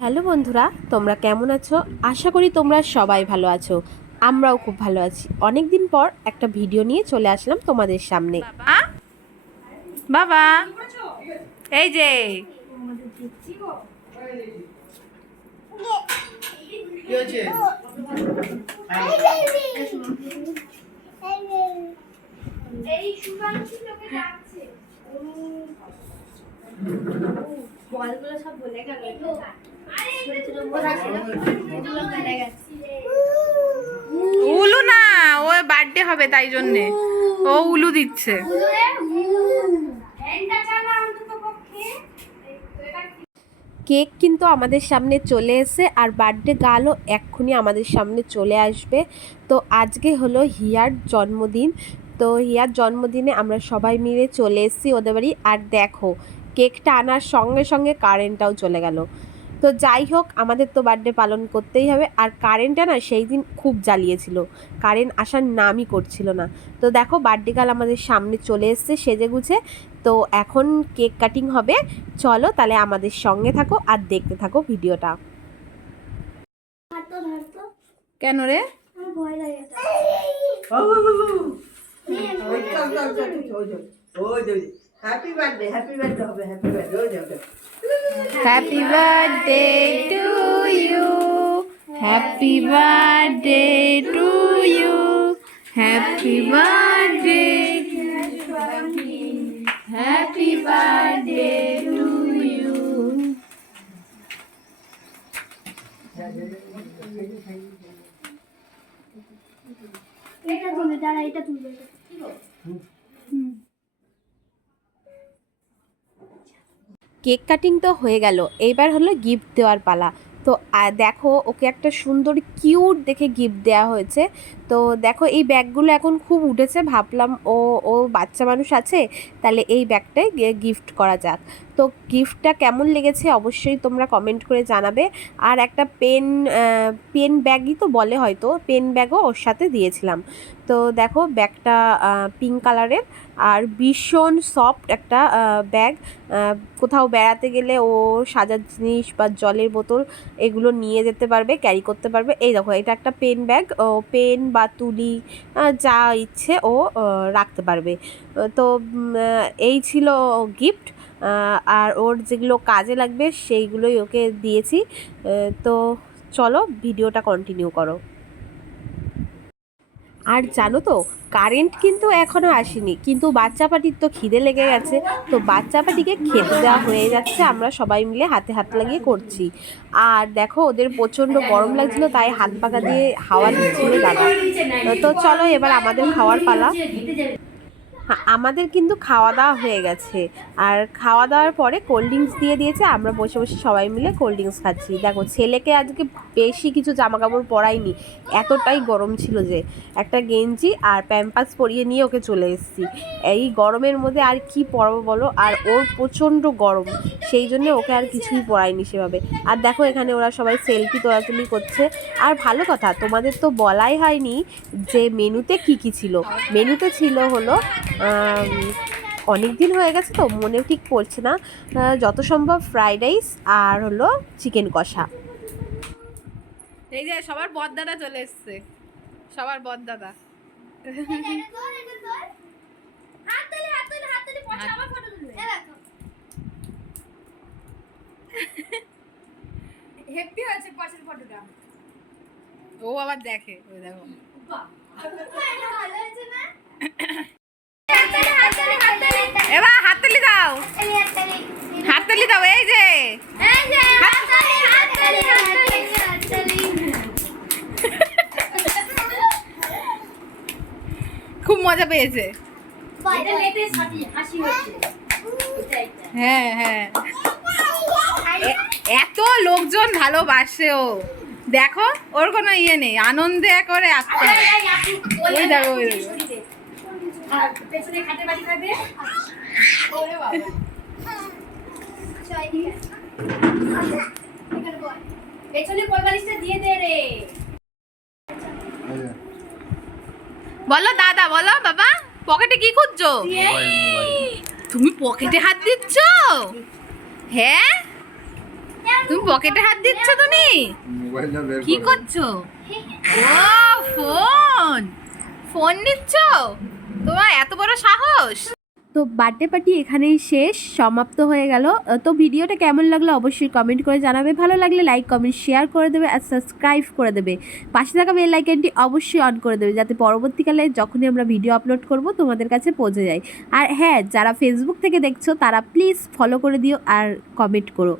Hello বন্ধুরা তোমরা কেমন আছো? আশা করি তোমরা সবাই ভালো আছো। আমরাও খুব ভালো আছি। অনেক দিন পর একটা ভিডিও নিয়ে চলে আসলাম তোমাদের সামনে। বাবা। বাবা। এই যে। হয়েছে বলগুলো সব ভুলে গেল। উলু না ও বার্থডে হবে তাই জন্যে। ও উলু দিচ্ছে। কেক কিন্তু আমাদের সামনে চলে এসে আর বার্থডে গালও এক্ষুনি আমাদের সামনে চলে আসবে। তো আজকে হলো হিয়ার জন্মদিন। তো হিয়ার জন্মদিনে আমরা সবাই মিলে চলে এসেছি ওদের বাড়ি। আর দেখো কেকটা আনার সঙ্গে সঙ্গে কারেন্টটাও চলে গেল। তো যাই হোক আমাদের তো বার্থডে পালন করতেই হবে। আর কারেন্টটা না সেই দিন খুব জ্বালিয়েছিল। কারেন্ট আসার নামই করছিল না। তো দেখো বার্থডে কাল আমাদের সামনে চলে এসছে সেজে গুছে তো এখন কেক কাটিং হবে। চলো তাহলে আমাদের সঙ্গে থাকো আর দেখতে থাকো ভিডিওটা। কেন রে? ভয় লাগে হ্যাপি বার্থডে হ্যাপি বার্থডে হবে হ্যাপি বার্থডে ওই যাবে happy birthday to you happy birthday to you happy birthday happy birthday to you এটা তুলে দাঁড়া এটা তুলে। কেক কাটিং তো হয়ে গেল, এইবার হলো গিফট দেওয়ার পালা। তো দেখো, ওকে একটা সুন্দর কিউট দেখে গিফট দেওয়া হয়েছে। তো, দেখো, এই ব্যাগগুলো এখন খুব উঠেছে, ভাবলাম ও ও বাচ্চা মানুষ আছে, তাহলে এই ব্যাগটাই গিফট করা যাক। তো গিফটটা কেমন লেগেছে অবশ্যই তোমরা কমেন্ট করে জানাবে। আর একটা পেন পেন ব্যাগই তো বলে হয়তো পেন ব্যাগও ওর সাথে দিয়েছিলাম। তো দেখো ব্যাগটা পিঙ্ক কালারের আর ভীষণ সফট একটা ব্যাগ কোথাও বেড়াতে গেলে ও সাজার জিনিস বা জলের বোতল এগুলো নিয়ে যেতে পারবে ক্যারি করতে পারবে। এই দেখো, এটা একটা পেন ব্যাগ ও পেন বা তুলি যা ইচ্ছে ও রাখতে পারবে। তো এই ছিল গিফট আর ওর যেগুলো কাজে লাগবে সেইগুলোই ওকে দিয়েছি। তো চলো ভিডিওটা কন্টিনিউ করো। আর জানো তো কারেন্ট কিন্তু এখনও আসেনি, কিন্তু বাচ্চা পাটির তো খিদে লেগে গেছে। তো বাচ্চা পাটিকে খেতে দেওয়া হয়ে যাচ্ছে, আমরা সবাই মিলে হাতে হাত লাগিয়ে করছি। আর দেখো, ওদের প্রচণ্ড গরম লাগছিল, তাই হাত পাকা দিয়ে হাওয়া দিচ্ছিল দাদা। তো চলো এবার আমাদের খাওয়ার পালা। আমাদের কিন্তু খাওয়া দাওয়া হয়ে গেছে। আর খাওয়া দাওয়ার পরে কোল্ড ড্রিঙ্কস দিয়ে দিয়েছে, আমরা বসে বসে সবাই মিলে কোল্ড ড্রিঙ্কস খাচ্ছি। দেখো, ছেলেকে আজকে বেশি কিছু জামা কাপড় পরাইনি, এতটাই গরম ছিল যে। একটা গেঞ্জি আর প্যাম্পাস পরিয়ে নিয়ে ওকে চলে এসেছি। এই গরমের মধ্যে আর কি পরবো বলো? আর ওর প্রচণ্ড গরম, সেই জন্য ওকে আর কিছুই পরাইনি সেভাবে। আর দেখো, এখানে ওরা সবাই সেলফি তোলাতুলি করছে। আর ভালো কথা, তোমাদের তো বলাই হয়নি যে মেনুতে কি কি ছিল। মেনুতে ছিল হলো অনেক দিন হয়ে গেছে তো মনেও ঠিক পড়ছে না। যত সম্ভব ফ্রাইড রাইস আর হলো চিকেন কষা। এই যে সবার বদ দাদা চলে এসছে। সবার বদ দাদা হাত তুলে হাত তুলে হাত তুলে পয়সা আমার ফটো তুলবে দেখো হ্যাপি হয়েছে পয়সার ফটোটা। ও আবার দেখে ওই দেখো। ভালো হয়েছে না হাততালি হাততালি হাততালি এবার হাততালি দাও হাততালি হাততালি হাততালি দাও এই যে এই যে হাততালি হাততালি হাততালি হাততালি খুব মজা পেয়েছে। এটা লেটে হাসি হাসি হচ্ছে। এটা এটা হ্যাঁ হ্যাঁ। এত লোকজন ভালোবাসে ও। দেখো ওর কোনো ইয়ে নেই। আনন্দে করে আসতে। দেখো, পেছনে দিয়ে দে রে। বলো দাদা, বলো বাবা, পকেটে কি খুঁজছো? তুমি পকেটে হাত দিচ্ছ? হ্যাঁ? তুমি পকেটে হাত দিচ্ছ তুমি? কি করছ? ও, ফোন। ফোন নিচ্ছ? তোমার এত বড় সাহস। তো বার্থডে পার্টি এখানেই শেষ, সমাপ্ত হয়ে গেল। তো ভিডিওটা কেমন লাগল অবশ্যই কমেন্ট করে জানাবে। ভালো লাগলে লাইক, কমেন্ট, শেয়ার করে দেবে আর সাবস্ক্রাইব করে দেবে। পাশে থাকা বেল আইকনটি অবশ্যই অন করে দেবে যাতে পরবর্তীকালে যখনই আমরা ভিডিও আপলোড করব তোমাদের কাছে পৌঁছে যায়। আর হ্যাঁ যারা ফেসবুক থেকে দেখছ তারা প্লিজ ফলো করে দিও আর কমেন্ট করো।